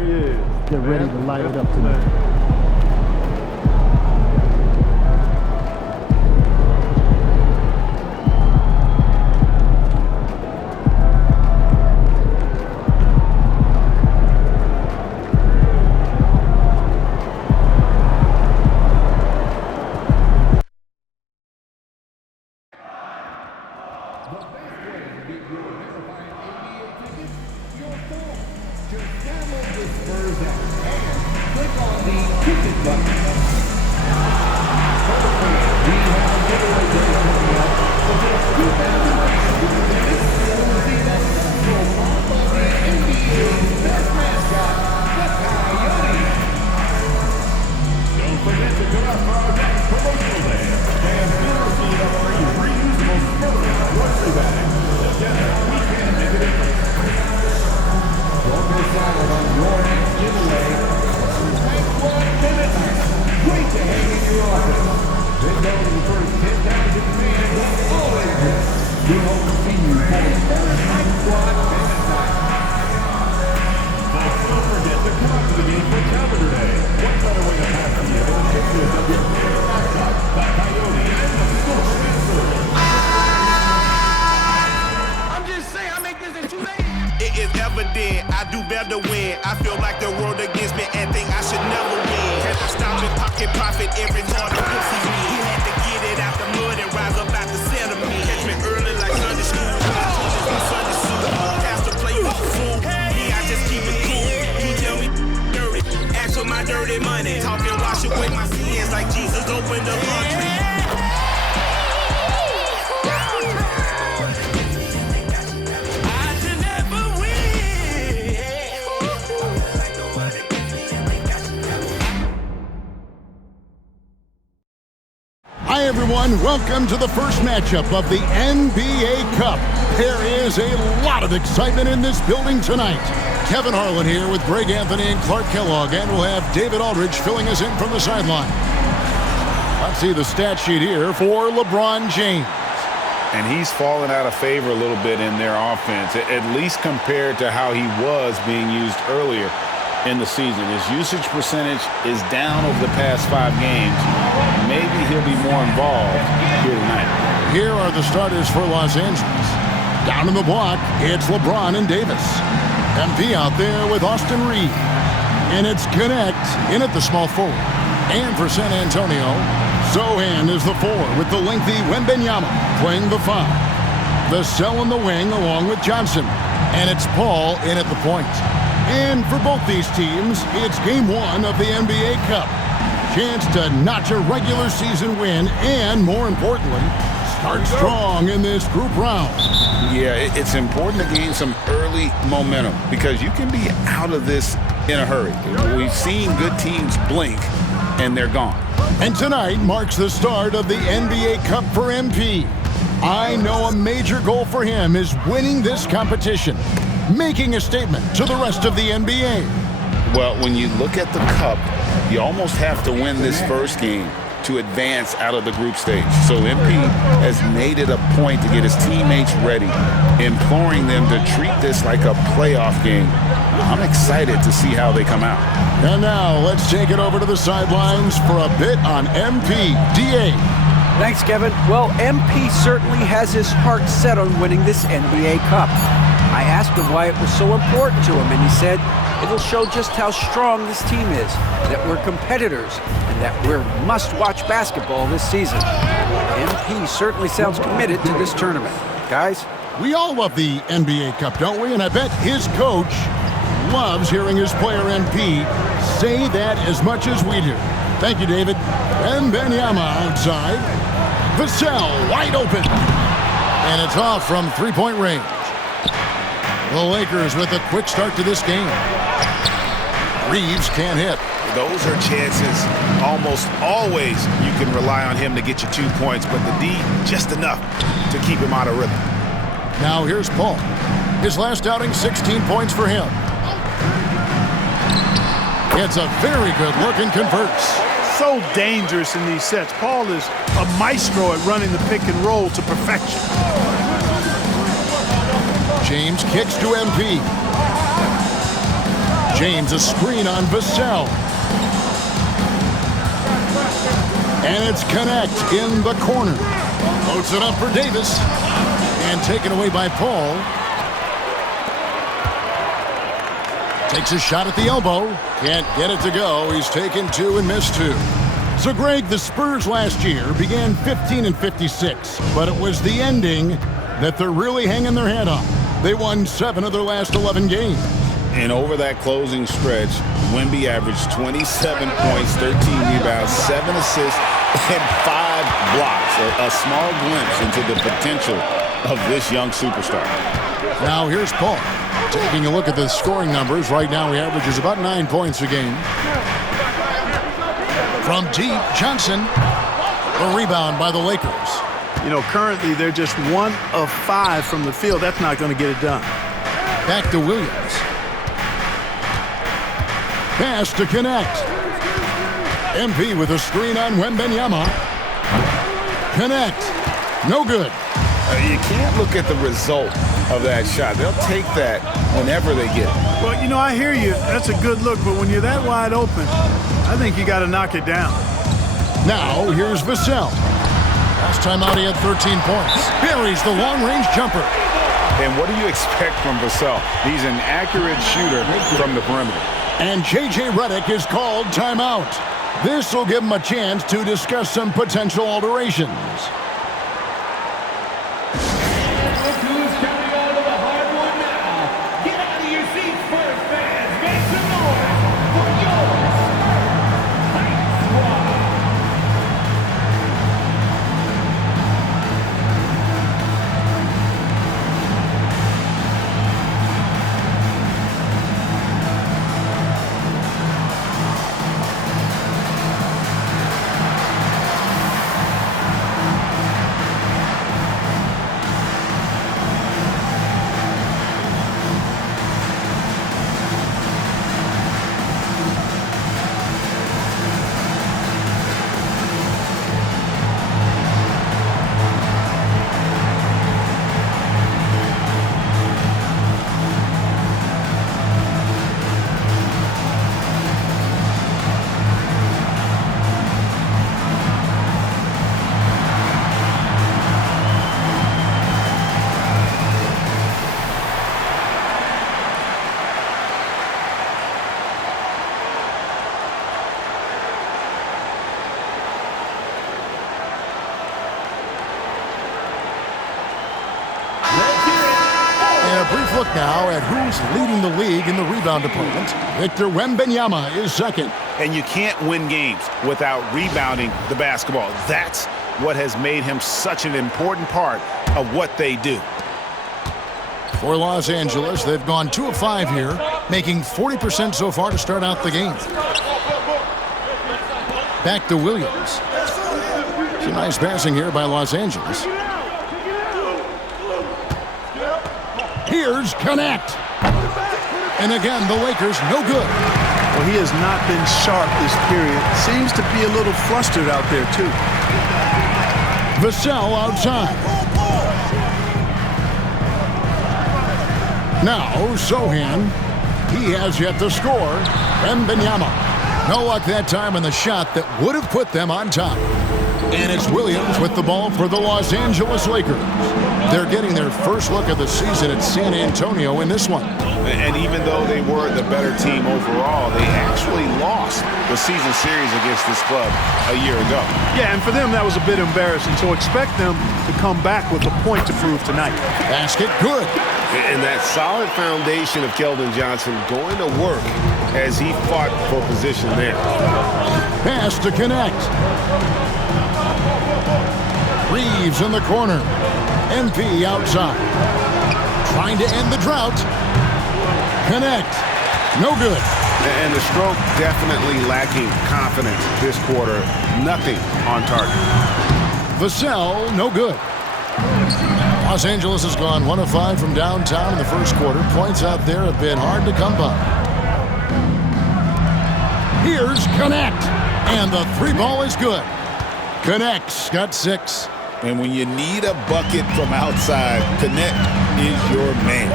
There he is. Get ready to light it up tonight. I do better when I feel like the world against me and think I should never win. Had to stop and pocket profit every time the pussy win. Had to get it out the mud and rise up out the settlement. Catch me early like Sunday school. My Sunday suit. Pastor play with the fool. Yeah, I just keep it cool. He tell me dirty. Ask for my dirty money. Talking wash away my sins like Jesus opened the laundry. Hi everyone, welcome to the first matchup of the NBA Cup. There is a lot of excitement in this building tonight. Kevin Harlan here with Greg Anthony and Clark Kellogg, and we'll have David Aldridge filling us in from the sideline. Let's see the stat sheet here for LeBron James. And he's fallen out of favor a little bit in their offense, at least compared to how he was being used earlier in the season. His usage percentage is down over the past 5 games. Maybe he'll be more involved here tonight. Here are the starters for Los Angeles. Down in the block, it's LeBron and Davis. MP out there with Austin Reeves. And it's Connect in at the small forward. And for San Antonio, Sohan is the 4 with the lengthy Wembanyama playing the 5. The Cell in the wing along with Johnson. And it's Paul in at the point. And for both these teams, it's Game 1 of the NBA Cup. Chance to notch a regular season win and, more importantly, start strong in this group round. Yeah, it's important to gain some early momentum because you can be out of this in a hurry. We've seen good teams blink, and they're gone. And tonight marks the start of the NBA Cup for MP. I know a major goal for him is winning this competition, making a statement to the rest of the NBA. Well, when you look at the Cup, you almost have to win this first game to advance out of the group stage. So MP has made it a point to get his teammates ready, imploring them to treat this like a playoff game. I'm excited to see how they come out. And now let's take it over to the sidelines for a bit on MP. DA. Thanks, Kevin. Well, MP certainly has his heart set on winning this NBA Cup. I asked him why it was so important to him, and he said it'll show just how strong this team is, that we're competitors, and that we're must-watch basketball this season. MP certainly sounds committed to this tournament. Guys? We all love the NBA Cup, don't we? And I bet his coach loves hearing his player MP say that as much as we do. Thank you, David. Wembanyama outside. Vassell wide open. And it's off from three-point range. The Lakers with a quick start to this game. Reeves can't hit. Those are chances almost always you can rely on him to get you 2 points, but the D just enough to keep him out of rhythm. Now here's Paul. His last outing, 16 points for him. It's a very good look and converts. So dangerous in these sets. Paul is a maestro at running the pick and roll to perfection. James kicks to MP. James, a screen on Vassell. And it's Connect in the corner. Loads it up for Davis. And taken away by Paul. Takes a shot at the elbow. Can't get it to go. He's taken 2 and missed 2. So, Greg, the Spurs last year began 15-56, but it was the ending that they're really hanging their head on. They won 7 of their last 11 games. And over that closing stretch, Wemby averaged 27 points, 13 rebounds, 7 assists, and 5 blocks. A small glimpse into the potential of this young superstar. Now here's Paul. Taking a look at the scoring numbers, right now he averages about 9 points a game. From deep, Johnson. A rebound by the Lakers. You know, currently they're just 1 of 5 from the field. That's not going to get it done. Back to Williams. Pass to Connect. MP with a screen on Wembanyama. Connect. No good. You can't look at the result of that shot. They'll take that whenever they get it. Well, you know, I hear you. That's a good look, but when you're that wide open, I think you got to knock it down. Now, here's Vassell. Last time out, he had 13 points. Buries the long-range jumper. And what do you expect from Vassell? He's an accurate shooter from the perimeter. And J.J. Redick is called timeout. This will give him a chance to discuss some potential alterations. Brief look now at who's leading the league in the rebound department. Victor Wembanyama is second. And you can't win games without rebounding the basketball. That's what has made him such an important part of what they do. For Los Angeles, they've gone 2 of 5 here, making 40% so far to start out the game. Back to Williams. Some nice passing here by Los Angeles. Here's Connect. And again, the Lakers no good. Well, he has not been sharp this period. Seems to be a little flustered out there, too. Vassell outside. Now, Sohan. He has yet to score. Wembanyama. No luck that time on the shot that would have put them on top. And it's Williams with the ball for the Los Angeles Lakers. They're getting their first look of the season at San Antonio in this one. And even though they were the better team overall, they actually lost the season series against this club a year ago. Yeah, and for them, that was a bit embarrassing. So expect them to come back with a point to prove tonight. Basket good. And that solid foundation of Keldon Johnson going to work as he fought for position there. Pass to Connect. Reeves in the corner. MP outside. Trying to end the drought. Connect. No good. And the stroke definitely lacking confidence this quarter. Nothing on target. Vassell, no good. Los Angeles has gone 1 of 5 from downtown in the first quarter. Points out there have been hard to come by. Here's Connect. And the 3-ball is good. Connect's got 6. And when you need a bucket from outside, Connect is your man.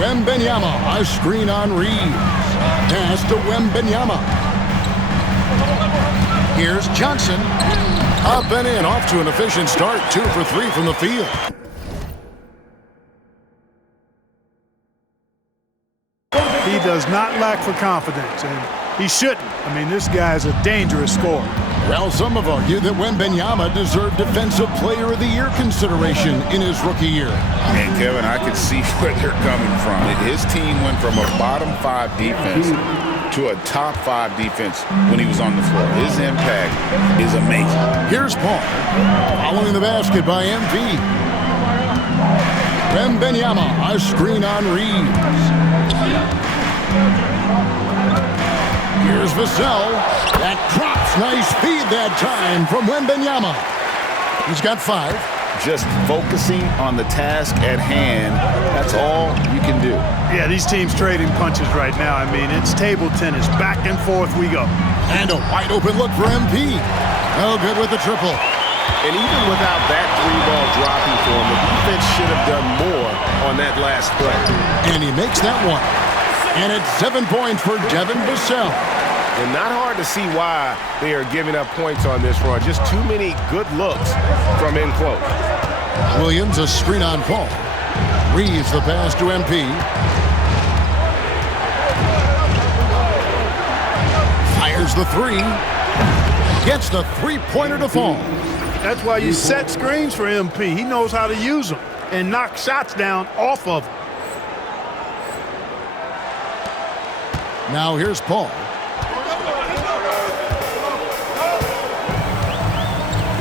Wembenyama, a screen on Reeves. Pass to Wembenyama. Here's Johnson. Up and in, off to an efficient start. 2 for 3 from the field. He does not lack for confidence, and he shouldn't. I mean, this guy is a dangerous scorer. Well, some have argued that Wembenyama deserved Defensive Player of the Year consideration in his rookie year. And Kevin, I can see where they're coming from. His team went from a bottom 5 defense to a top 5 defense when he was on the floor. His impact is amazing. Here's Paul, following the basket by MP. Wembenyama, a screen on Reeves. Here's Vassell. That drops. Nice feed that time from Wembenyama. He's got 5. Just focusing on the task at hand, that's all you can do. Yeah, these teams trading punches right now. I mean, it's table tennis. Back and forth we go. And a wide open look for MP. Oh, good with the triple. And even without that 3-ball dropping for him, the defense should have done more on that last play. And he makes that one. And it's 7 points for Devin Vassell. And not hard to see why they are giving up points on this run. Just too many good looks from in close. Williams, a screen on Paul. Reeves the pass to MP. Fires the 3. Gets the 3-pointer to fall. That's why you set screens for MP. He knows how to use them and knock shots down off of them. Now here's Paul.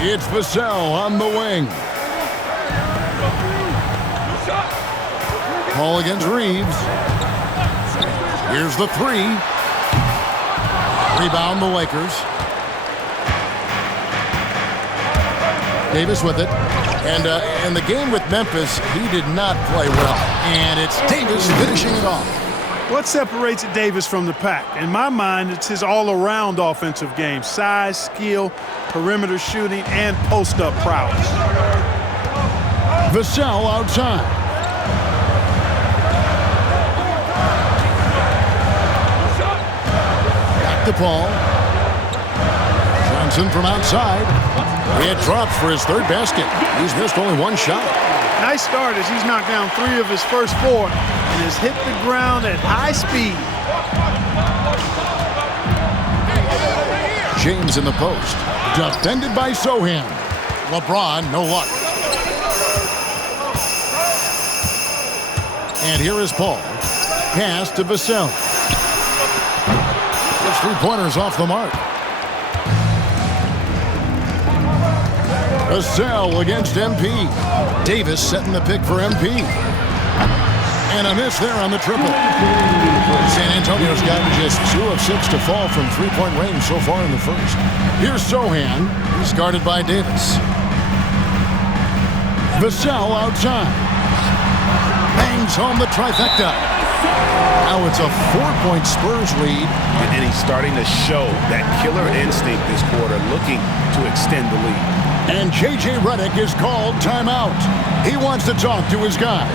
It's Vassell on the wing. Paul against Reeves. Here's the 3. Rebound the Lakers. Davis with it. And in the game with Memphis, he did not play well. And it's Davis finishing it off. What separates Davis from the pack? In my mind, it's his all-around offensive game. Size, skill, perimeter shooting, and post-up prowess. Vassell outside. Back to Paul. Johnson from outside. It drops for his 3rd basket. He's missed only 1 shot. Nice start as he's knocked down 3 of his first 4 and has hit the ground at high speed. James in the post. Defended by Sohan. LeBron, no luck. And here is Paul. Pass to Vassell. Gets 3-pointers off the mark. Vassell against MP. Davis setting the pick for MP. And a miss there on the triple. San Antonio's gotten just 2 of 6 to fall from 3-point range so far in the first. Here's Sohan. He's guarded by Davis. Vassell outside. Bangs home the trifecta. Now it's a 4-point Spurs lead. And he's starting to show that killer instinct this quarter, looking to extend the lead. And J.J. Redick is called timeout. He wants to talk to his guys.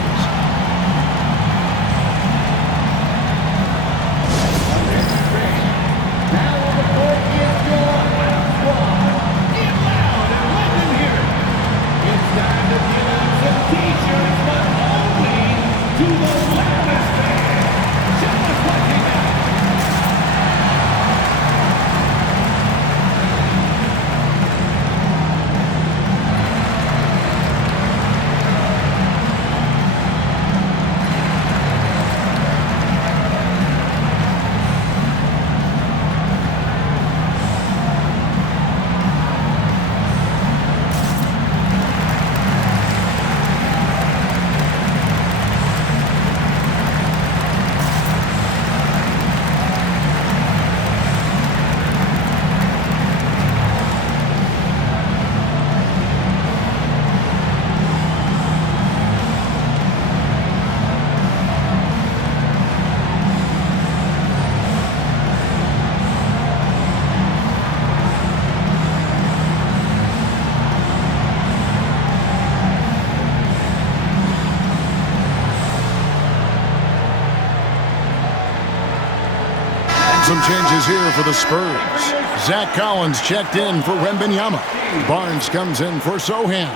Some changes here for the Spurs. Zach Collins checked in for Wembanyama. Barnes comes in for Sohan.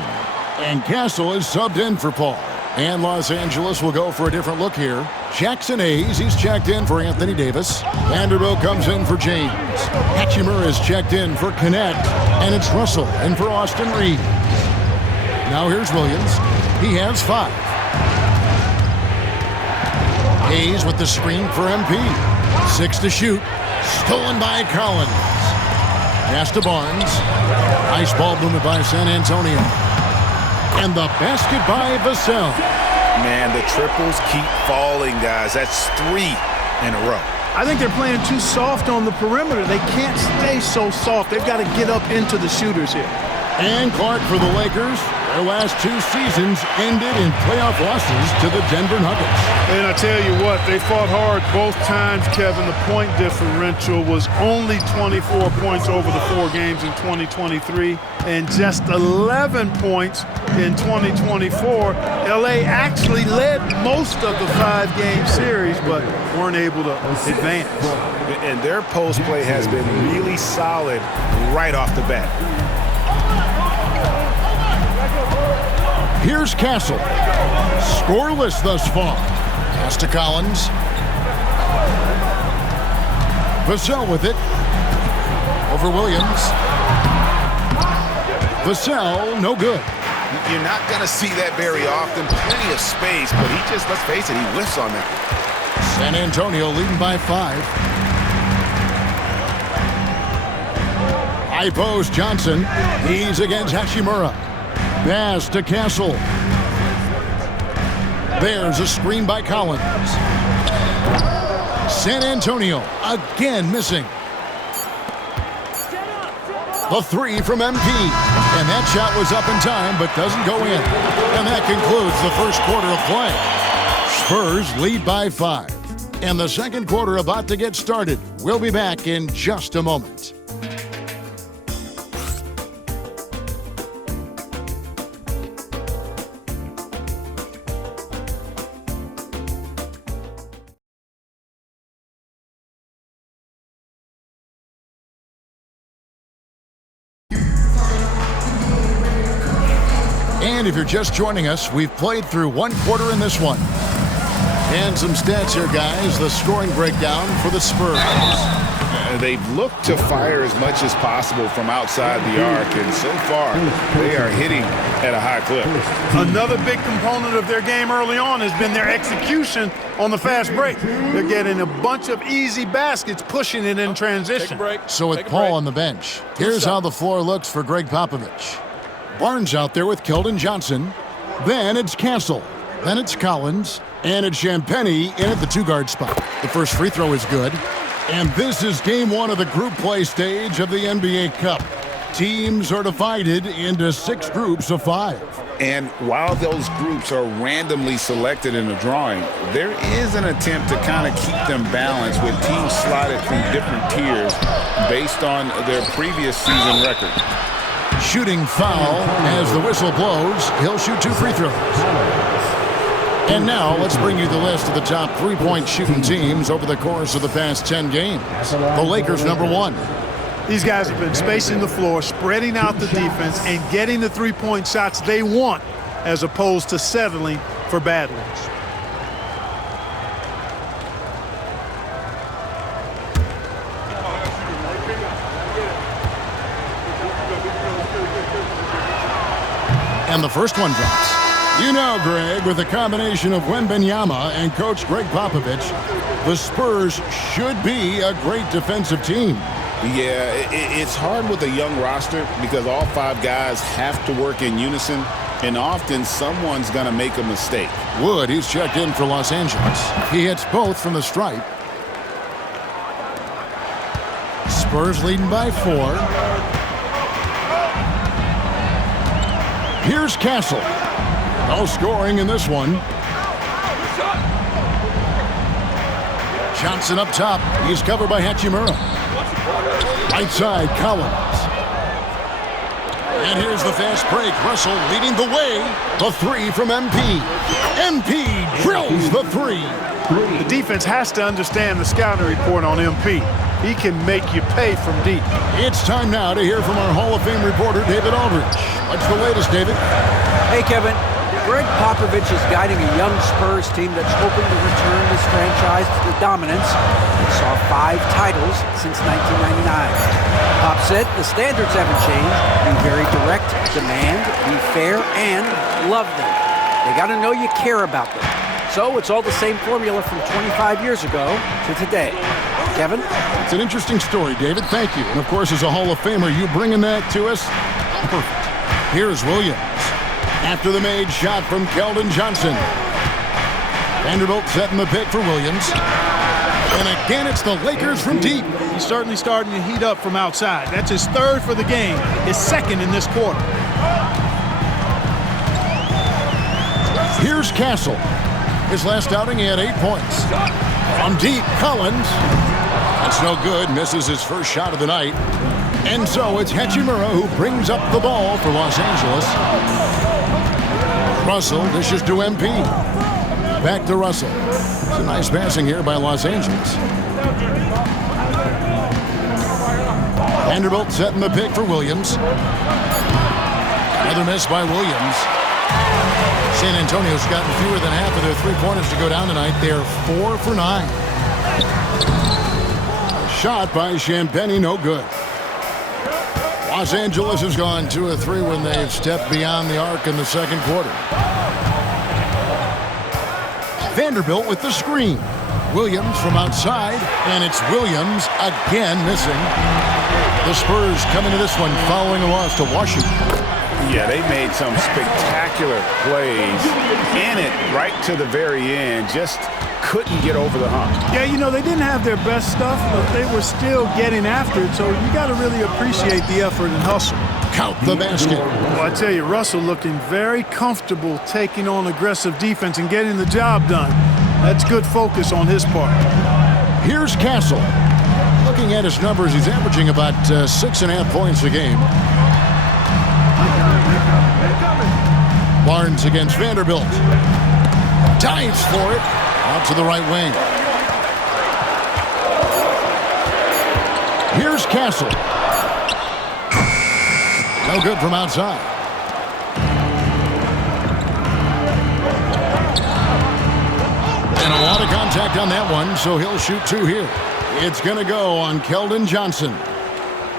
And Castle is subbed in for Paul. And Los Angeles will go for a different look here. Jackson Hayes, he's checked in for Anthony Davis. Vanderbilt comes in for James. Hachimura is checked in for Connect. And it's Russell in for Austin Reed. Now here's Williams. He has 5. Hayes with the screen for MP. 6 to shoot. Stolen by Collins. Pass to Barnes. Nice ball movement by San Antonio. And the basket by Vassell. Man, the triples keep falling, guys. That's 3 in a row. I think they're playing too soft on the perimeter. They can't stay so soft. They've got to get up into the shooters here. And Clark for the Lakers. Their last 2 seasons ended in playoff losses to the Denver Nuggets. And I tell you what, they fought hard both times, Kevin. The point differential was only 24 points over the 4 games in 2023 and just 11 points in 2024. LA actually led most of the 5-game series, but weren't able to advance. And their post play has been really solid right off the bat. Here's Castle. Scoreless thus far. Pass to Collins. Vassell with it. Over Williams. Vassell, no good. You're not going to see that very often. Plenty of space, but he just, let's face it, he whiffs on that. San Antonio leading by 5. High post Johnson. He's against Hachimura. Pass to Castle. There's a screen by Collins. San Antonio again missing. The 3 from MP. And that shot was up in time but doesn't go in. And that concludes the first quarter of play. Spurs lead by 5. And the second quarter about to get started. We'll be back in just a moment. And if you're just joining us, we've played through 1 quarter in this one. And some stats here, guys. The scoring breakdown for the Spurs. They've looked to fire as much as possible from outside the arc, and so far, they are hitting at a high clip. Another big component of their game early on has been their execution on the fast break. They're getting a bunch of easy baskets, pushing it in transition. So with Paul on the bench, here's how the floor looks for Greg Popovich. Barnes out there with Keldon Johnson. Then it's Castle. Then it's Collins. And it's Champagnie in at the 2-guard spot. The first free throw is good. And this is game 1 of the group play stage of the NBA Cup. Teams are divided into 6 groups of 5. And while those groups are randomly selected in the drawing, there is an attempt to kind of keep them balanced with teams slotted through different tiers based on their previous season record. Shooting foul as the whistle blows. He'll shoot 2 free throws. And now let's bring you the list of the top 3-point shooting teams over the course of the past 10 games. The Lakers number 1. These guys have been spacing the floor, spreading out the defense, and getting the 3-point shots they want as opposed to settling for bad ones. And the first one drops. You know, Greg, with a combination of Wembanyama and Coach Greg Popovich, the Spurs should be a great defensive team. Yeah, it's hard with a young roster because all 5 guys have to work in unison, and often someone's going to make a mistake. Wood, he's checked in for Los Angeles. He hits both from the stripe. Spurs leading by 4. Here's Castle. No scoring in this one. Johnson up top. He's covered by Hachimura. Right side, Collins. And here's the fast break. Russell leading the way. The 3 from MP. MP drills the three. The defense has to understand the scouting report on MP. He can make you pay from deep. It's time now to hear from our Hall of Fame reporter, David Aldridge. What's the latest, David? Hey, Kevin. Greg Popovich is guiding a young Spurs team that's hoping to return this franchise to the dominance that saw 5 titles since 1999. Pop said the standards haven't changed. Be very direct, demand, be fair, and love them. They got to know you care about them. So it's all the same formula from 25 years ago to today. Kevin? It's an interesting story, David. Thank you. And, of course, as a Hall of Famer, you bringing that to us? Perfect. Here's Williams. After the made shot from Keldon Johnson. Vanderbilt setting the pick for Williams. And again, it's the Lakers from deep. He's certainly starting to heat up from outside. That's his 3rd for the game, his 2nd in this quarter. Here's Castle. His last outing, he had 8 points. From deep, Collins. That's no good. Misses his first shot of the night. And so it's Hachimura who brings up the ball for Los Angeles. Russell dishes to MP. Back to Russell. It's a nice passing here by Los Angeles. Vanderbilt setting the pick for Williams. Another miss by Williams. San Antonio's gotten fewer than half of their 3-pointers to go down tonight. They're 4 for 9. Shot by Champagny, no good. Los Angeles has gone 2 of 3 when they've stepped beyond the arc in the second quarter. Vanderbilt with the screen. Williams from outside, and it's Williams again missing. The Spurs coming to this one following a loss to Washington. Yeah, they made some spectacular plays in it right to the very end. Just couldn't get over the hump. Yeah, you know, they didn't have their best stuff, but they were still getting after it, so you got to really appreciate the effort and hustle. Count the basket. Well, I tell you, Russell looking very comfortable taking on aggressive defense and getting the job done. That's good focus on his part. Here's Castle. Looking at his numbers, he's averaging about 6.5 points a game. Barnes against Vanderbilt. Dives for it. Out to the right wing. Here's Castle. No good from outside. And a lot of contact on that one, so he'll shoot 2 here. It's going to go on Keldon Johnson.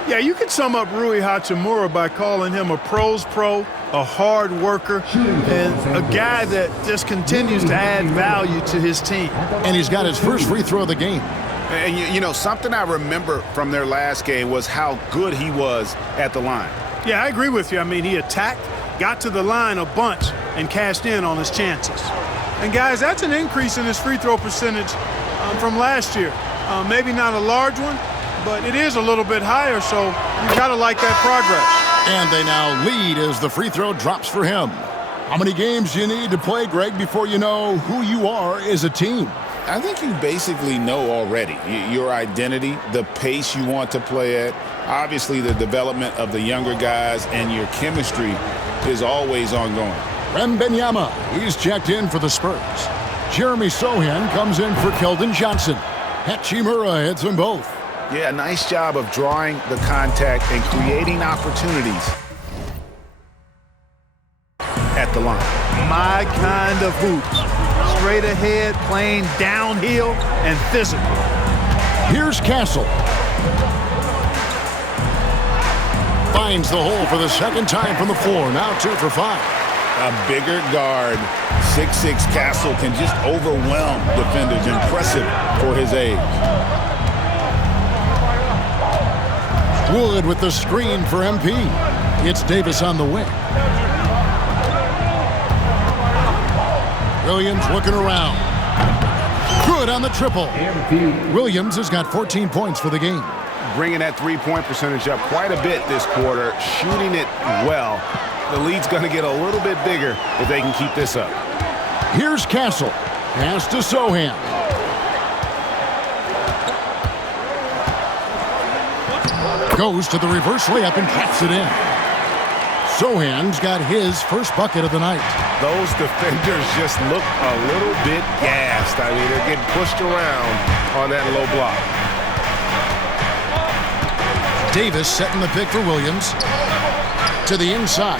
Yeah, you could sum up Rui Hachimura by calling him a pro's pro, a hard worker, and a guy that just continues to add value to his team. And he's got his first free throw of the game. And you know, something I remember from their last game was how good he was at the line. Yeah, I agree with you. I mean, he attacked, got to the line a bunch, and cashed in on his chances. And guys, that's an increase in his free throw percentage from last year. Maybe not a large one, but it is a little bit higher, so you got to like that progress. And they now lead as the free throw drops for him. How many games do you need to play, Greg, before you know who you are as a team? I think you basically know already your identity, the pace you want to play at, obviously the development of the younger guys, and your chemistry is always ongoing. Wembanyama, he's checked in for the Spurs. Jeremy Sohan comes in for Keldon Johnson. Hachimura hits them both. Yeah, nice job of drawing the contact and creating opportunities at the line. My kind of hoops. Straight ahead, playing downhill, and physical. Here's Castle. Finds the hole for the second time from the floor. Now 2 for 5. A bigger guard, 6'6" Castle, can just overwhelm defenders. Impressive for his age. Wood with the screen for MP. It's Davis on the wing. Williams looking around. Good on the triple. Williams has got 14 points for the game. Bringing that three-point percentage up quite a bit this quarter, shooting it well. The lead's going to get a little bit bigger if they can keep this up. Here's Castle. Pass to Sohan. Goes to the reverse layup and taps it in. Sohan's got his first bucket of the night. Those defenders just look a little bit gassed. I mean, they're getting pushed around on that low block. Davis setting the pick for Williams. To the inside.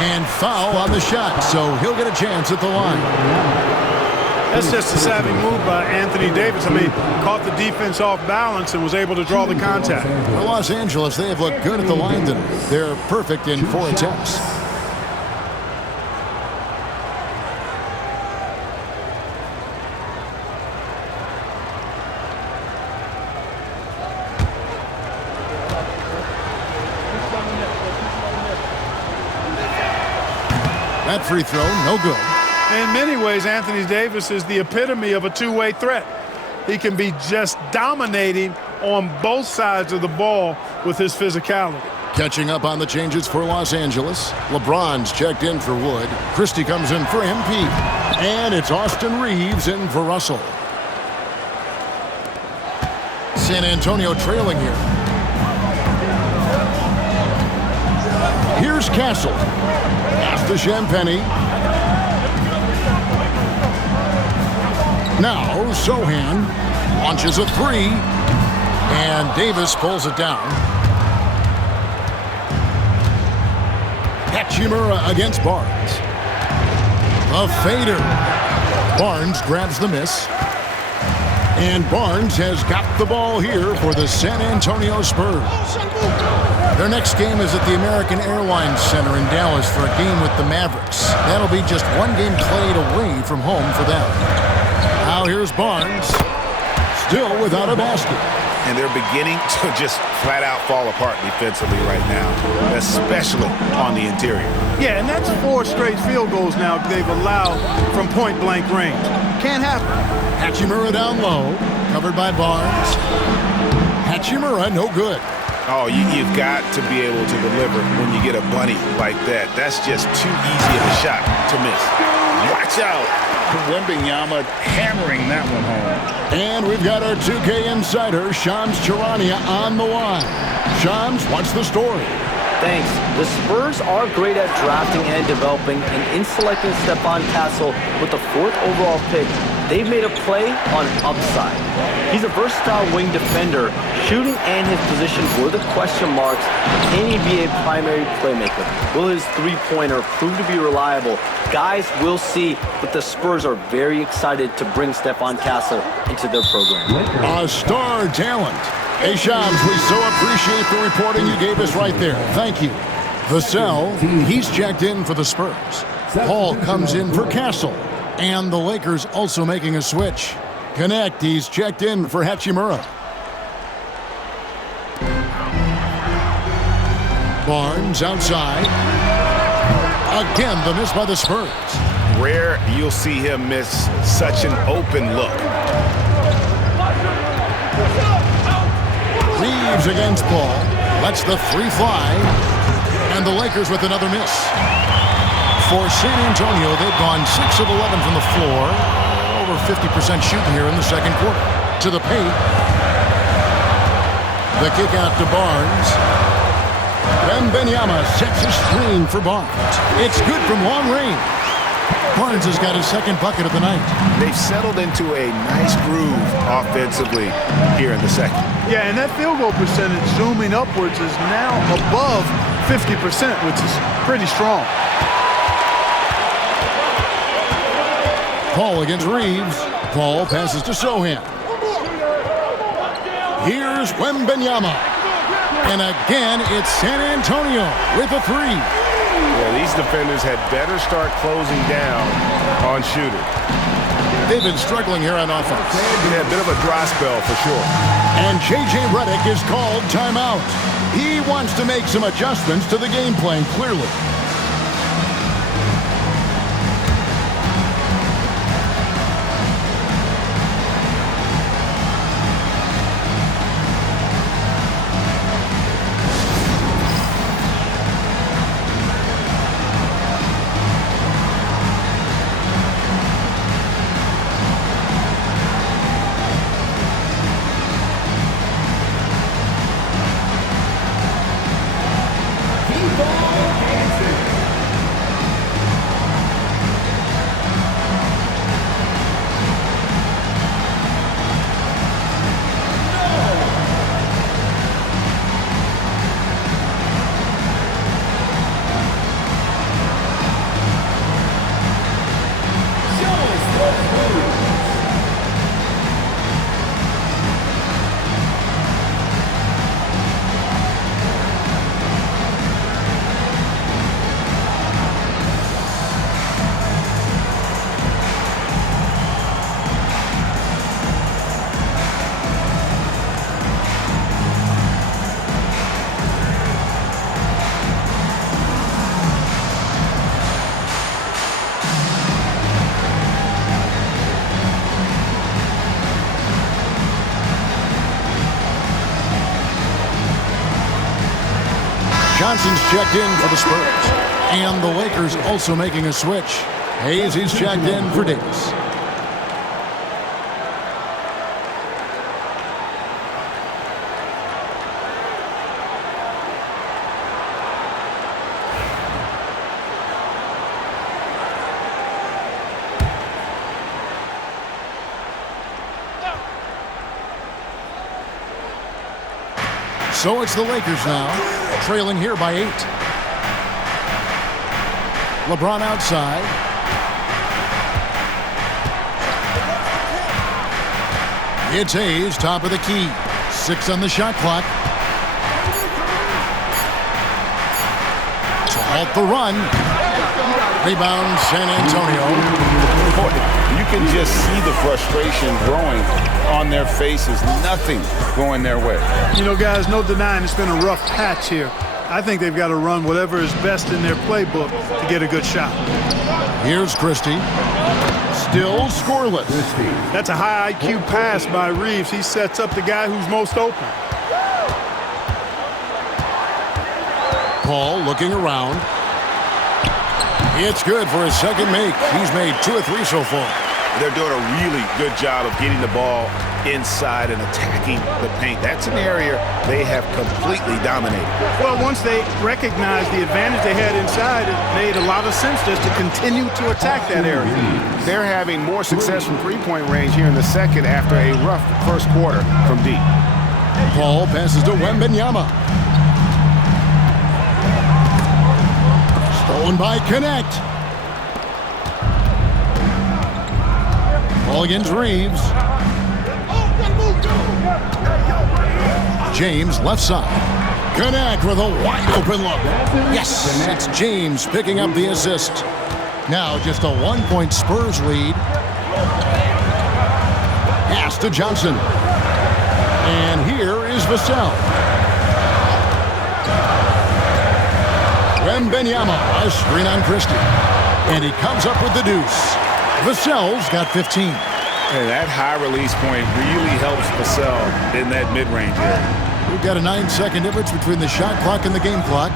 And foul on the shot, so he'll get a chance at the line. That's just a savvy move by Anthony Davis. I mean, caught the defense off balance and was able to draw the contact. For Los Angeles, they have looked good at the line tonight. They're perfect in 4 attempts. That free throw, no good. In many ways, Anthony Davis is the epitome of a two-way threat. He can be just dominating on both sides of the ball with his physicality. Catching up on the changes for Los Angeles. LeBron's checked in for Wood. Christie comes in for MP. And it's Austin Reeves in for Russell. San Antonio trailing here. Here's Castle. Pass to Champagny. Now Sohan launches a 3. And Davis pulls it down. Hachimura against Barnes. A fader. Barnes grabs the miss. And Barnes has got the ball here for the San Antonio Spurs. Their next game is at the American Airlines Center in Dallas for a game with the Mavericks. That'll be just one game played away from home for them. Now here's Barnes, still without a basket. And they're beginning to just flat out fall apart defensively right now, especially on the interior. Yeah, and that's 4 straight field goals now they've allowed from point-blank range. Can't happen. Hachimura down low, covered by Barnes. Hachimura, no good. Oh, you've got to be able to deliver when you get a bunny like that. That's just too easy of a shot to miss. Watch out. Wembanyama hammering that one home. And we've got our 2K insider, Shams Charania, on the line. Shams, what's the story? Thanks. The Spurs are great at drafting and developing, and in selecting Stephon Castle with the 4th overall pick, they've made a play on upside. He's a versatile wing defender. Shooting and his position were the question marks. Can he be a primary playmaker? Will his three-pointer prove to be reliable? Guys, we'll see, but the Spurs are very excited to bring Stephon Castle into their program. A star talent. Hey, Shams, we so appreciate the reporting you gave us right there. Thank you. Vassell, he's checked in for the Spurs. Hall comes in for Castle. And the Lakers also making a switch. Connect, he's checked in for Hachimura. Barnes outside. Again, the miss by the Spurs. Rare you'll see him miss such an open look. Reeves against Paul. Lets the 3 fly. And the Lakers with another miss. For San Antonio, they've gone 6 of 11 from the floor. Over 50% shooting here in the second quarter. To the paint. The kick out to Barnes. Wembanyama sets a screen for Barnes. It's good from long range. Barnes has got his second bucket of the night. They've settled into a nice groove offensively here in the second. Yeah, and that field goal percentage zooming upwards is now above 50%, which is pretty strong. Paul against Reeves. Paul passes to Sohan. Here's Wembanyama. And again, it's San Antonio with a 3. Yeah, these defenders had better start closing down on shooting. They've been struggling here on offense. Yeah, a bit of a dry spell for sure. And J.J. Redick is called timeout. He wants to make some adjustments to the game plan, clearly. Ball. Johnson's checked in for the Spurs. And the Lakers also making a switch. Hayes is checked in for Davis. So it's the Lakers now, trailing here by 8. LeBron outside. It's Hayes, top of the key. 6 on the shot clock. To halt the run. Rebound, San Antonio. You can just see the frustration growing on their faces. Nothing going their way. You know, guys, no denying it's been a rough patch here. I think they've got to run whatever is best in their playbook to get a good shot. Here's Christie. Still scoreless. That's a high IQ pass by Reeves. He sets up the guy who's most open. Paul looking around. It's good for his second make. He's made 2 or 3 so far. They're doing a really good job of getting the ball inside and attacking the paint. That's an area they have completely dominated. Well, once they recognized the advantage they had inside, it made a lot of sense just to continue to attack that area. They're having more success from three-point range here in the second after a rough first quarter from deep. Paul passes to Wembanyama. Stolen by Connect. Ball against Reeves. James left side. Connect with a wide open look. Yes, it's James picking up the assist. Now just a 1-point Spurs lead. Pass to Johnson. And here is Vassell. Wembanyama, a screen on Christie. And he comes up with the deuce. Vassell's got 15. And that high release point really helps Vassell in that mid-range area. We've got a 9-second difference between the shot clock and the game clock.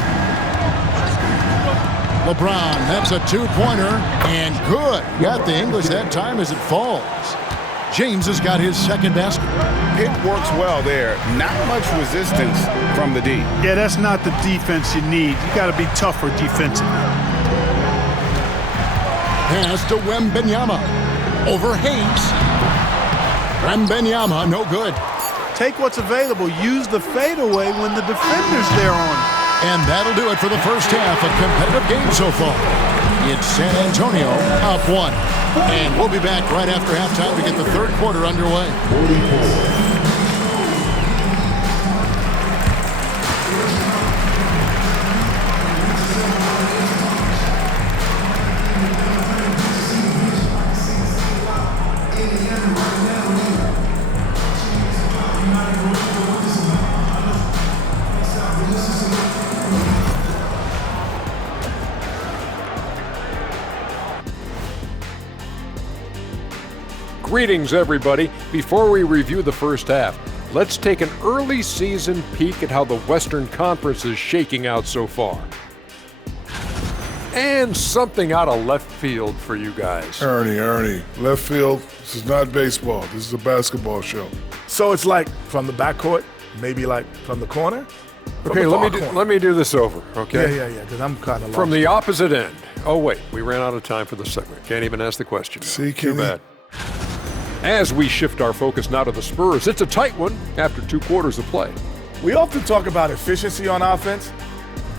LeBron, that's a 2-pointer. And good. Got the English that time as it falls. James has got his second basket. It works well there. Not much resistance from the D. Yeah, that's not the defense you need. You got to be tougher defensively. Pass to Wembanyama. Over Hayes. Wembanyama, no good. Take what's available. Use the fadeaway when the defender's there on it. And that'll do it for the first half. A competitive game so far. It's San Antonio up 1. And we'll be back right after halftime to get the third quarter underway. Greetings, everybody. Before we review the first half, let's take an early season peek at how the Western Conference is shaking out so far. And something out of left field for you guys. Ernie, left field, this is not baseball. This is a basketball show. So it's like from the backcourt, maybe like from the corner? Okay, let me do this over, okay? Yeah, because I'm kind of lost. From the opposite end. Oh, wait, we ran out of time for the segment. Can't even ask the question. See, Too Kenny? bad. As we shift our focus now to the Spurs, it's a tight one after 2 quarters of play. We often talk about efficiency on offense.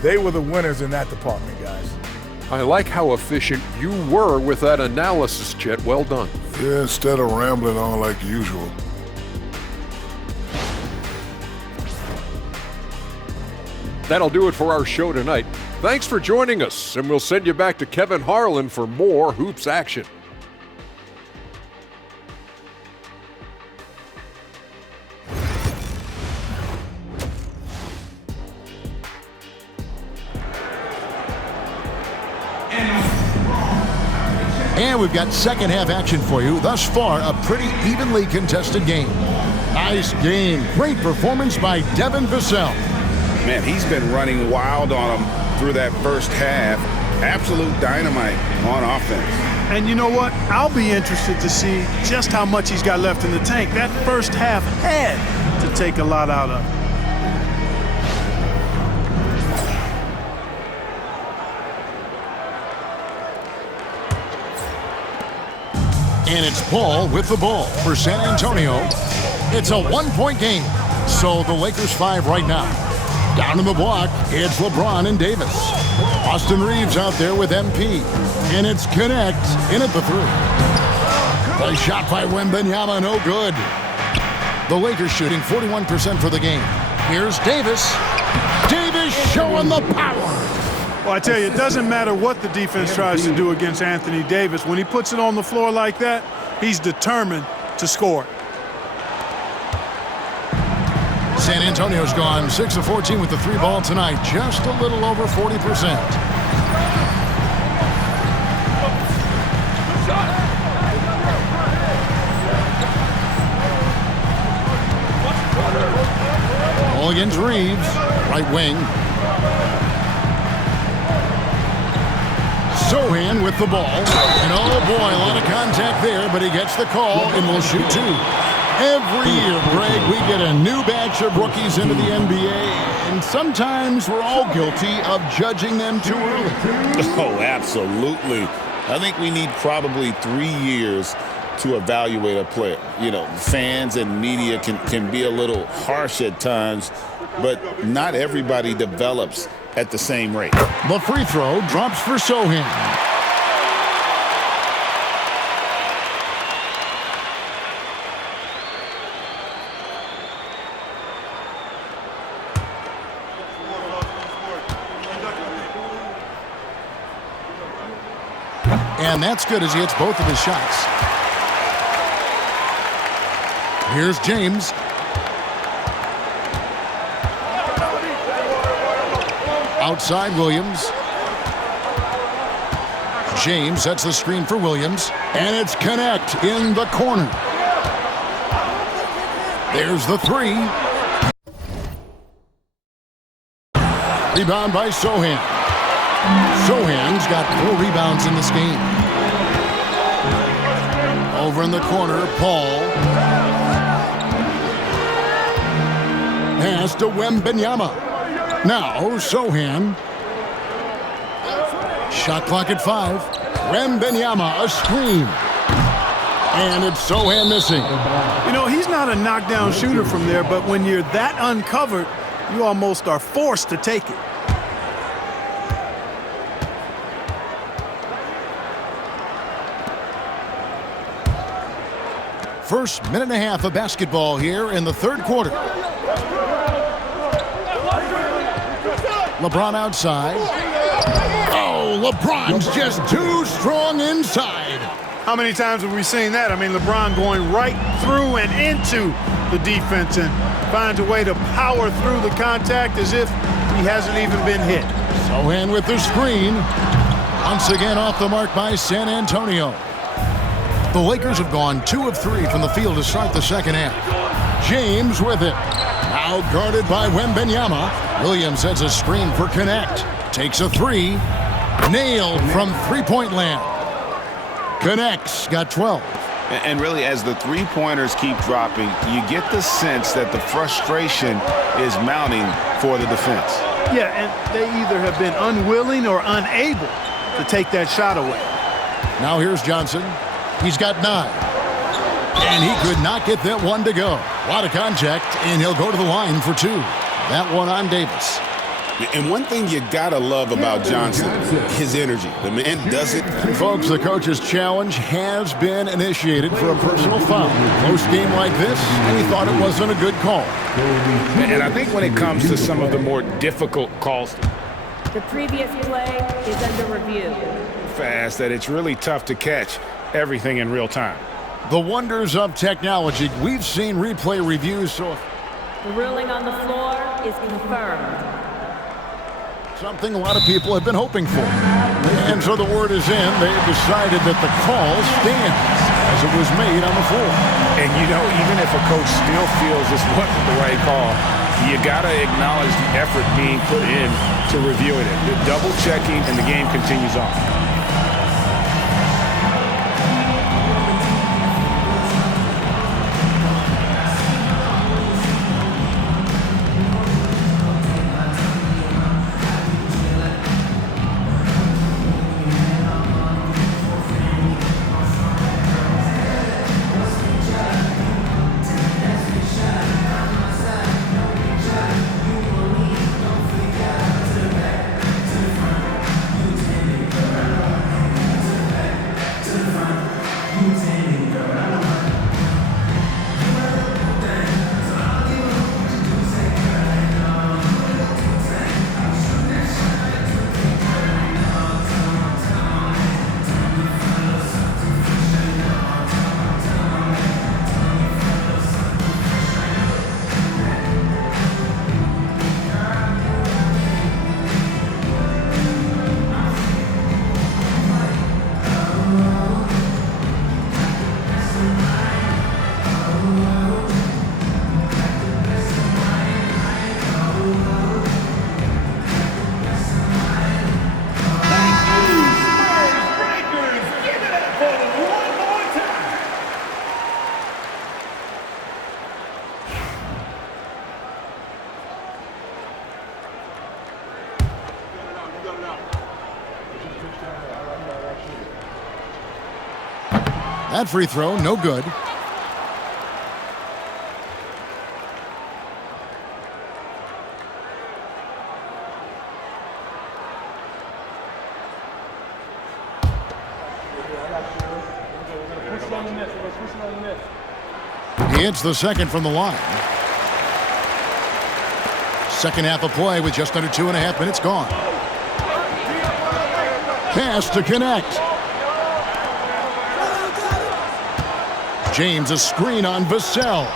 They were the winners in that department, guys. I like how efficient you were with that analysis, Chet. Well done. Yeah, instead of rambling on like usual. That'll do it for our show tonight. Thanks for joining us, and we'll send you back to Kevin Harlan for more hoops action. And we've got second half action for you. Thus far, a pretty evenly contested game. Nice game. Great performance by Devin Vassell. Man, he's been running wild on them through that first half. Absolute dynamite on offense. And you know what? I'll be interested to see just how much he's got left in the tank. That first half had to take a lot out of him. And it's Paul with the ball for San Antonio. It's a one-point game, so the Lakers 5 right now. Down in the block, it's LeBron and Davis. Austin Reeves out there with MP. And it's Connect in at the 3. The shot by Wembanyama, no good. The Lakers shooting 41% for the game. Here's Davis. Davis showing the power. Well, I tell you, it doesn't matter what the defense tries to do against Anthony Davis. When he puts it on the floor like that, he's determined to score. San Antonio's gone 6 of 14 with the 3 ball tonight, just a little over 40%. Ball against Reeves, right wing. Sohan with the ball. And oh boy, a lot of contact there, but he gets the call and will shoot 2. Every year, Greg, we get a new batch of rookies into the NBA, and sometimes we're all guilty of judging them too early. Oh, absolutely. I think we need probably 3 years to evaluate a player. You know, fans and media can be a little harsh at times, but not everybody develops at the same rate. The free throw drops for Sohan. And that's good as he hits both of his shots. Here's James. Outside Williams. James sets the screen for Williams. And it's Connect in the corner. There's the 3. Rebound by Sohan. Sohan's got 4 rebounds in this game. Over in the corner, Paul. Pass to Wembanyama. Now, Sohan. Shot clock at 5. Wembanyama, a screen. And it's Sohan missing. You know, he's not a knockdown shooter from there, but when you're that uncovered, you almost are forced to take it. First minute and a half of basketball here in the third quarter. LeBron outside. Oh, LeBron's just too strong inside. How many times have we seen that? I mean, LeBron going right through and into the defense and finds a way to power through the contact as if he hasn't even been hit. Sohan with the screen. Once again off the mark by San Antonio. The Lakers have gone 2 of 3 from the field to start the second half. James with it. Now guarded by Wembanyama. Williams has a screen for Connect. Takes a 3. Nailed from three-point land. Connect's got 12. And really, as the three-pointers keep dropping, you get the sense that the frustration is mounting for the defense. Yeah, and they either have been unwilling or unable to take that shot away. Now here's Johnson. He's got 9. And he could not get that one to go. A lot of contact, and he'll go to the line for 2. That one on Davis. And one thing you gotta love about Johnson, his energy. The man does it. Folks, the coach's challenge has been initiated for a personal foul. Close game like this, and he thought it wasn't a good call. And I think when it comes to some of the more difficult calls, the previous play is under review. Fast that it's really tough to catch everything in real time. The wonders of technology. We've seen replay reviews, so the ruling on the floor is confirmed. Something a lot of people have been hoping for. And so the word is in. They have decided that the call stands as it was made on the floor. And you know, even if a coach still feels this wasn't the right call, You got to acknowledge the effort being put in to reviewing it. The double checking, and the game continues on. That free throw, no good. He hits the second from the line. Second half of play with just under 2.5 minutes gone. Pass to connect. James, a screen on Vassell.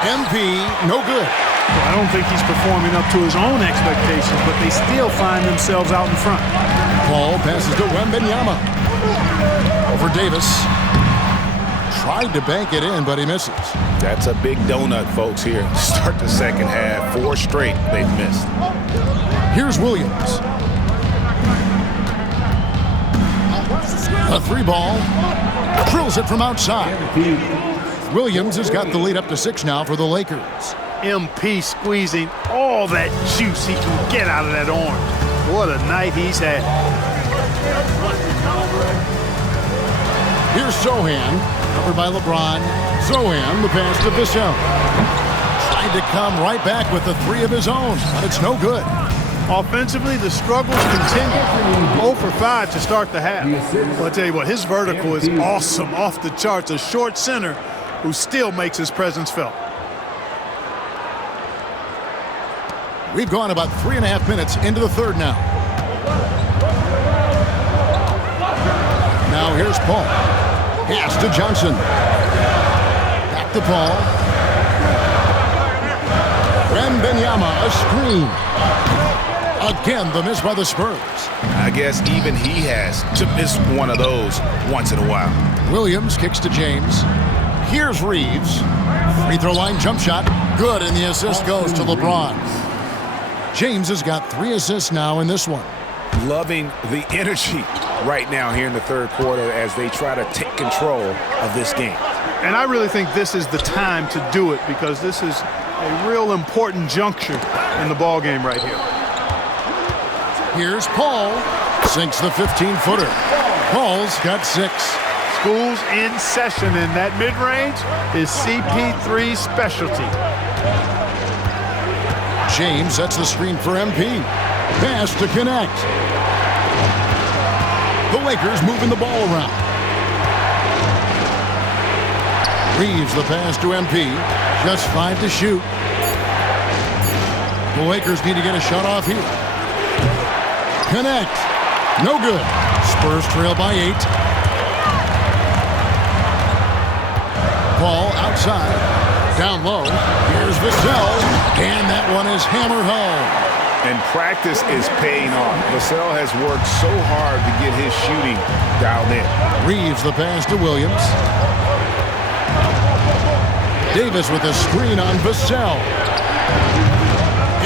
MP, no good. Well, I don't think he's performing up to his own expectations, but they still find themselves out in front. Paul passes to Wembanyama. Over Davis. Tried to bank it in, but he misses. That's a big donut, folks, here. Start the second half. 4 straight they've missed. Here's Williams. A 3-ball. Drills it from outside. Williams has got the lead up to 6 now for the Lakers. MP squeezing all that juice he can get out of that orange. What a night he's had. Here's Sohan, covered by LeBron. Sohan, the pass to Vassell. Tried to come right back with the 3 of his own, but it's no good. Offensively, the struggles continue. 0 for 5 to start the half. Well, I'll tell you what, his vertical is awesome, off the charts. A short center who still makes his presence felt. We've gone about 3.5 minutes into the third now. Now here's Paul. Pass to Johnson. Back to Paul. Wembanyama, a screen. Again, the miss by the Spurs. I guess even he has to miss one of those once in a while. Williams kicks to James. Here's Reeves. Free throw line jump shot. Good, and the assist goes to LeBron. James has got 3 assists now in this one. Loving the energy right now here in the third quarter as they try to take control of this game. And I really think this is the time to do it because this is a real important juncture in the ball game right here. Here's Paul. Sinks the 15-footer. Paul's got 6. School's in session, and that mid-range is CP3's specialty. James sets the screen for MP. Pass to connect. The Lakers moving the ball around. Reeves the pass to MP. Just 5 to shoot. The Lakers need to get a shot off here. Connect. No good. Spurs trail by 8. Ball outside. Down low. Here's Vassell. And that one is hammered home. And practice is paying off. Vassell has worked so hard to get his shooting dialed in. Reeves the pass to Williams. Davis with a screen on Vassell.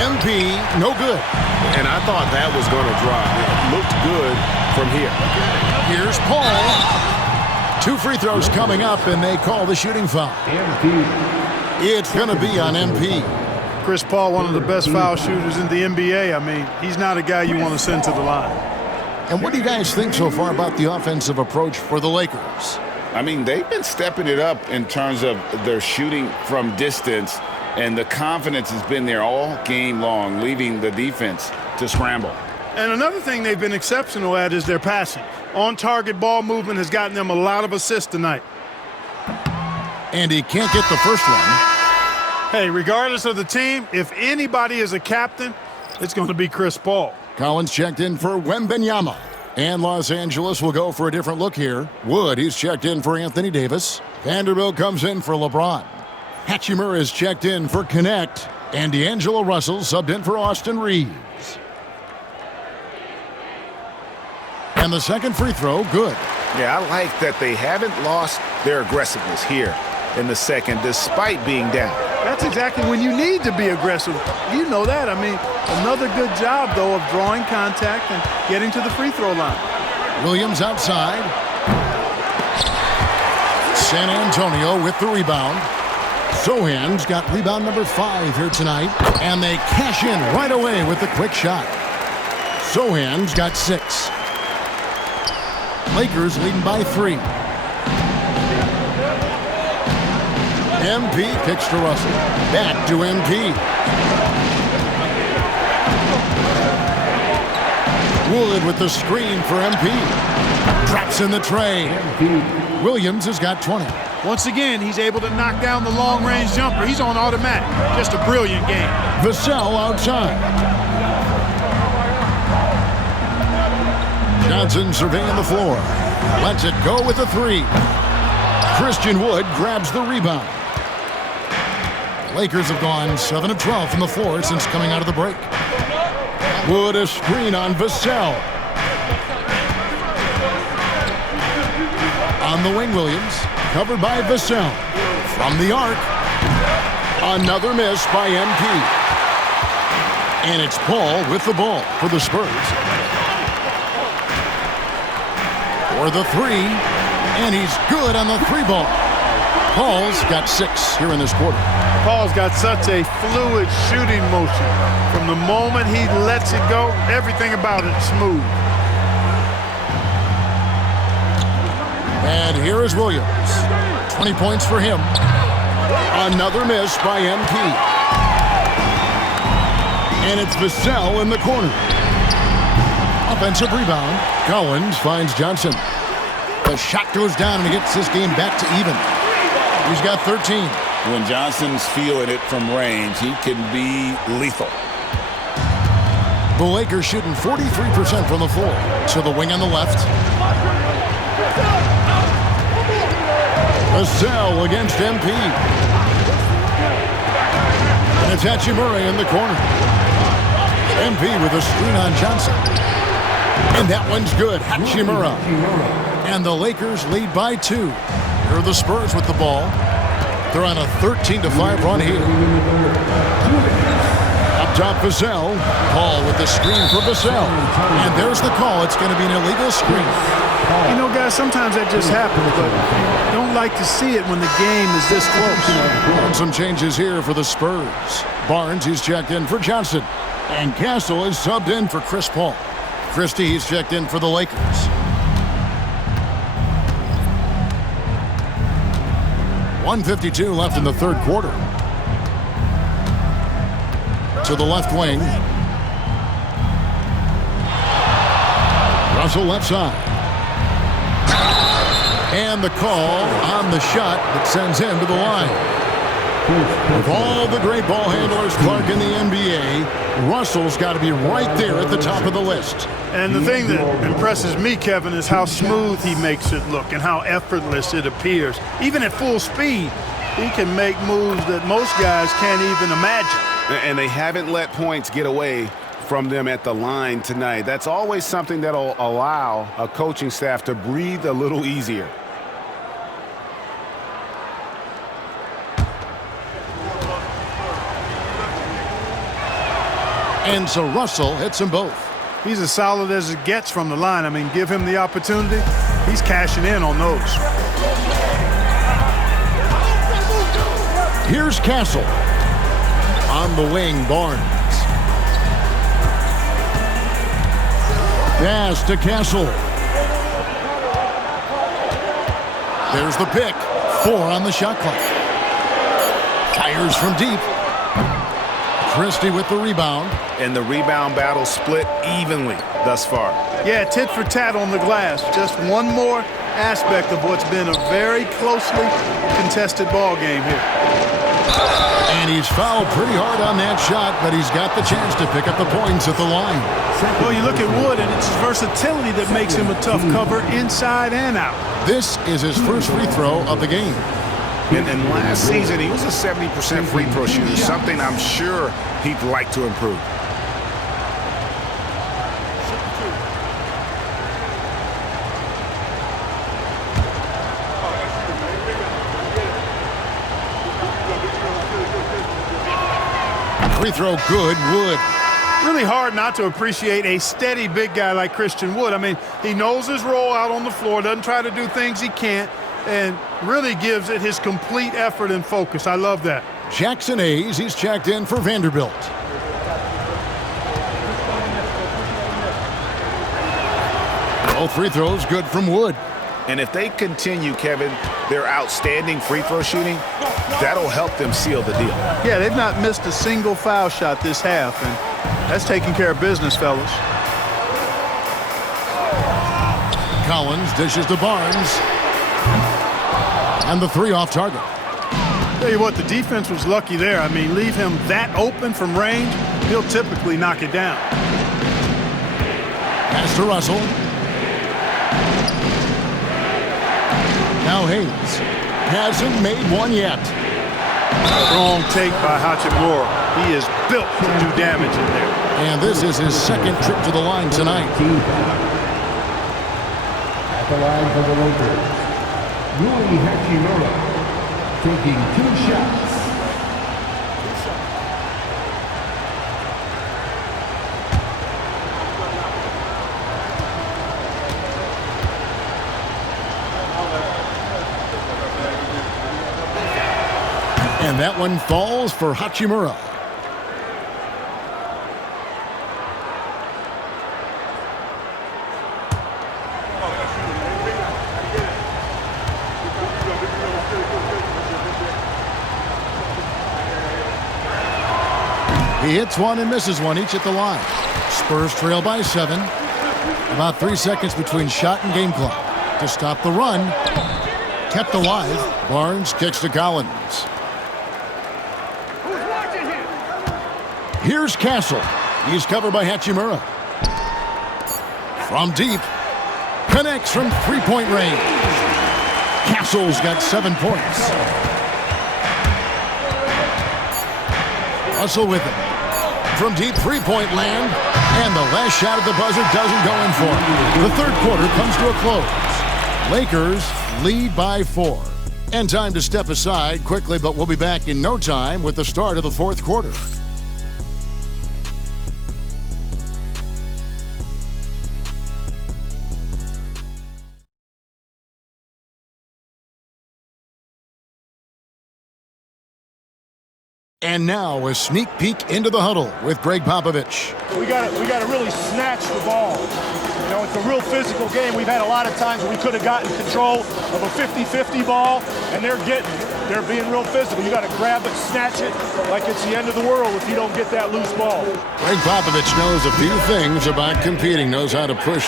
MP, no good. And I thought that was going to drop. It looked good from here. Here's Paul. 2 free throws coming up, and they call the shooting foul. It's going to be on MP. Chris Paul, one of the best foul shooters in the NBA. I mean, he's not a guy you want to send to the line. And what do you guys think so far about the offensive approach for the Lakers? I mean, they've been stepping it up in terms of their shooting from distance, and the confidence has been there all game long, leaving the defense to scramble. And another thing they've been exceptional at is their passing. On-target ball movement has gotten them a lot of assists tonight. And he can't get the first one. Hey, regardless of the team, if anybody is a captain, it's going to be Chris Paul. Collins checked in for Wembanyama. And Los Angeles will go for a different look here. Wood, he's checked in for Anthony Davis. Vanderbilt comes in for LeBron. Hachimura is checked in for Connect. And D'Angelo Russell subbed in for Austin Reeves. And the second free throw, good. Yeah, I like that they haven't lost their aggressiveness here in the second, despite being down. That's exactly when you need to be aggressive. You know that. I mean, another good job, though, of drawing contact and getting to the free throw line. Williams outside. San Antonio with the rebound. Sohan's got rebound number 5 here tonight. And they cash in right away with the quick shot. Sohan's got 6. Lakers leading by 3. MP kicks to Russell. Back to MP. Wood with the screen for MP. Drops in the tray. Williams has got 20. Once again, he's able to knock down the long-range jumper. He's on automatic. Just a brilliant game. Vassell outside. Johnson surveying the floor. Lets it go with a 3. Christian Wood grabs the rebound. Lakers have gone 7 of 12 from the floor since coming out of the break. Wood a screen on Vassell. On the wing, Williams. Covered by Vassell. From the arc. Another miss by MP. And it's Paul with the ball for the Spurs. For the 3. And he's good on the 3 ball. Paul's got 6 here in this quarter. Paul's got such a fluid shooting motion. From the moment he lets it go, everything about it's smooth. And here is Williams. 20 points for him. Another miss by MP. And it's Vassell in the corner. Offensive rebound. Collins finds Johnson. The shot goes down and he gets this game back to even. He's got 13. When Johnson's feeling it from range, he can be lethal. The Lakers shooting 43% from the floor. To the wing on the left. Vassell against MP. And it's Hachimura in the corner. MP with a screen on Johnson. And that one's good. Hachimura. And the Lakers lead by 2. Here are the Spurs with the ball. They're on a 13-5 run here. Up top, Vassell. Paul with the screen for Vassell. And there's the call. It's going to be an illegal screen. You know, guys, sometimes that just happens, but you don't like to see it when the game is this close. And some changes here for the Spurs. Barnes, he's checked in for Johnson. And Castle is subbed in for Chris Paul. Christie, he's checked in for the Lakers. 1:52 left in the third quarter. To the left wing. Russell left side. And the call on the shot that sends him to the line. With all the great ball handlers, Clark, in the NBA, Russell's got to be right there at the top of the list. And the thing that impresses me, Kevin, is how smooth he makes it look and how effortless it appears. Even at full speed, he can make moves that most guys can't even imagine. And they haven't let points get away from them at the line tonight. That's always something that'll allow a coaching staff to breathe a little easier. And so Russell hits them both. He's as solid as it gets from the line. I mean, give him the opportunity. He's cashing in on those. Here's Castle. On the wing, Barnes. Pass to Castle. There's the pick. 4 on the shot clock. Fires from deep. Christie with the rebound. And the rebound battle split evenly thus far. Yeah, tit for tat on the glass. Just one more aspect of what's been a very closely contested ball game here. And he's fouled pretty hard on that shot, but he's got the chance to pick up the points at the line. Well, you look at Wood, and it's his versatility that makes him a tough cover inside and out. This is his first free throw of the game. And last season, he was a 70% free throw shooter, something I'm sure he'd like to improve. Free throw good, Wood. Really hard not to appreciate a steady big guy like Christian Wood. I mean, he knows his role out on the floor, doesn't try to do things he can't, and really gives it his complete effort and focus. I love that. Jackson Hayes, he's checked in for Vanderbilt. Both free throws good from Wood. And if they continue, Kevin, their outstanding free throw shooting, that'll help them seal the deal. Yeah, they've not missed a single foul shot this half, and that's taking care of business, fellas. Collins dishes to Barnes. And the 3 off target. Tell you what, the defense was lucky there. I mean, leave him that open from range, he'll typically knock it down. Pass to Russell. Now Hayes hasn't made one yet. Strong take by Hachimura. He is built to do damage in there. And this is his second trip to the line tonight. At the line for the Lakers, Rui Hachimura taking 2 shots. And that one falls for Hachimura. He hits one and misses one, each at the line. Spurs trail by 7. About 3 seconds between shot and game clock. To stop the run, kept alive, Barnes kicks to Collins. Here's Castle. He's covered by Hachimura. From deep. Connects from 3-point range. Castle's got 7 points. Russell with it. From deep 3-point land. And the last shot at the buzzer doesn't go in for him. The third quarter comes to a close. Lakers lead by 4. And time to step aside quickly, but we'll be back in no time with the start of the fourth quarter. And now a sneak peek into the huddle with Greg Popovich. We got to really snatch the ball. You know, it's a real physical game. We've had a lot of times where we could have gotten control of a 50-50 ball, and they're being real physical. You got to grab it, snatch it, like it's the end of the world if you don't get that loose ball. Greg Popovich knows a few things about competing, knows how to push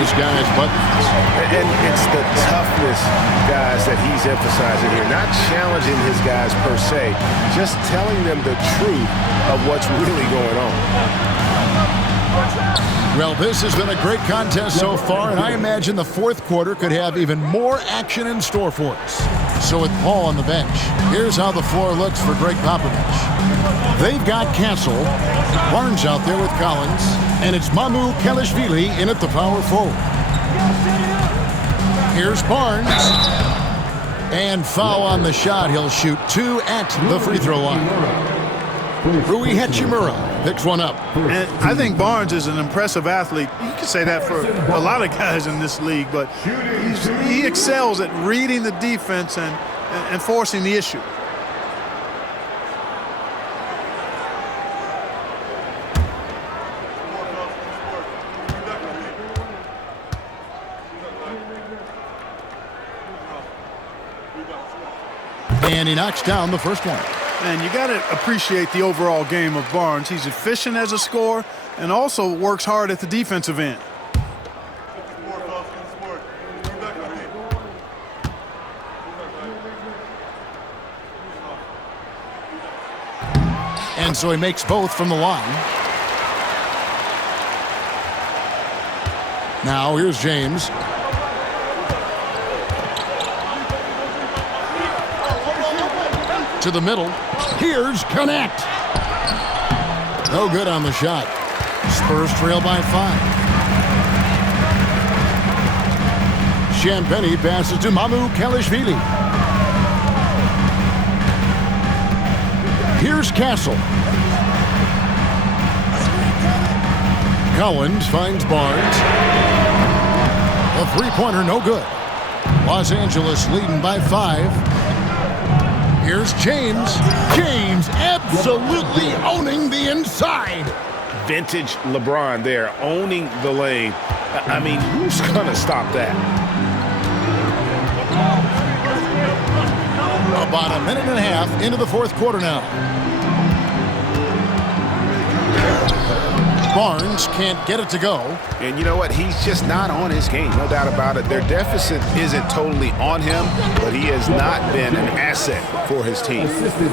his guys' buttons. And it's the toughness, guys, that he's emphasizing here. Not challenging his guys per se, just telling them the truth of what's really going on. Well, this has been a great contest so far, and I imagine the fourth quarter could have even more action in store for us. So with Paul on the bench, here's how the floor looks for Greg Popovich. They've got Castle, Barnes out there with Collins, and it's Mamu Kelishvili in at the power forward. Here's Barnes. And foul on the shot. He'll shoot 2 at the free throw line. Rui Hachimura picks one up. And I think Barnes is an impressive athlete. You can say that for a lot of guys in this league, but he excels at reading the defense and forcing the issue. And he knocks down the first one. And you got to appreciate the overall game of Barnes. He's efficient as a scorer and also works hard at the defensive end. And so he makes both from the line. Now here's James. To the middle. Here's Connect. No good on the shot. Spurs trail by 5. Champagny passes to MyCareer. Here's Castle. Collins finds Barnes. A three-pointer, no good. Los Angeles leading by 5. Here's James. James absolutely owning the inside. Vintage LeBron there, owning the lane. I mean, who's going to stop that? About a minute and a half into the fourth quarter now. Barnes can't get it to go. And you know what? He's just not on his game, no doubt about it. Their deficit isn't totally on him, but he has not been an asset for his team.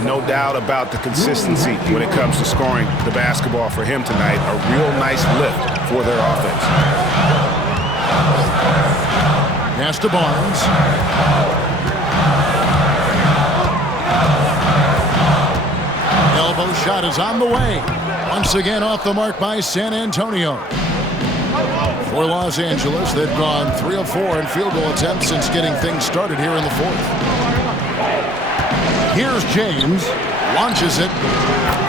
No doubt about the consistency when it comes to scoring the basketball for him tonight. A real nice lift for their offense. Pass to Barnes. Elbow shot is on the way. Once again off the mark by San Antonio. For Los Angeles, they've gone 3 of 4 in field goal attempts since getting things started here in the fourth. Here's James. Launches it.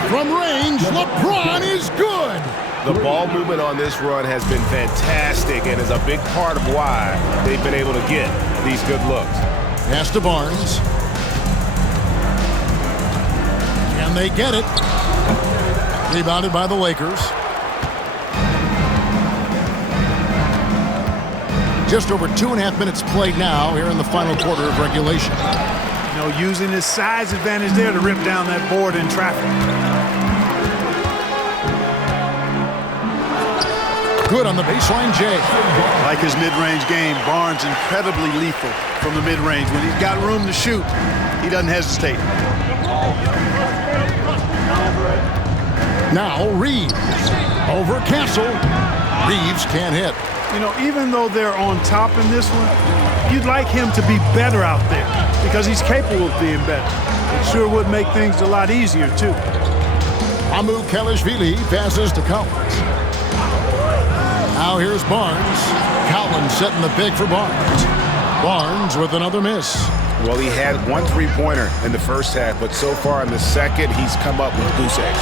From range, LeBron is good. The ball movement on this run has been fantastic and is a big part of why they've been able to get these good looks. Pass to Barnes. Can they get it? Rebounded by the Lakers. Just over 2.5 minutes played now here in the final quarter of regulation. You know, using his size advantage there to rip down that board in traffic. Good on the baseline, Jay. Like his mid-range game, Barnes incredibly lethal from the mid-range. When he's got room to shoot, he doesn't hesitate. Now Reeves over Castle. Reeves can't hit. You know, even though they're on top in this one, you'd like him to be better out there because he's capable of being better. It sure would make things a lot easier, too. MyCareer passes to Collins. Now here's Barnes. Collins setting the big for Barnes. Barnes with another miss. Well, he had 1 3-pointer in the first half, but so far in the second, he's come up with goose eggs.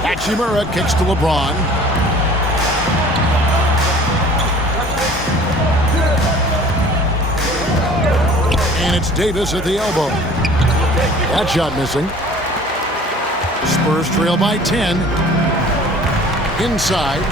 Hachimura kicks to LeBron. And it's Davis at the elbow. That shot missing. Spurs trail by 10. Inside.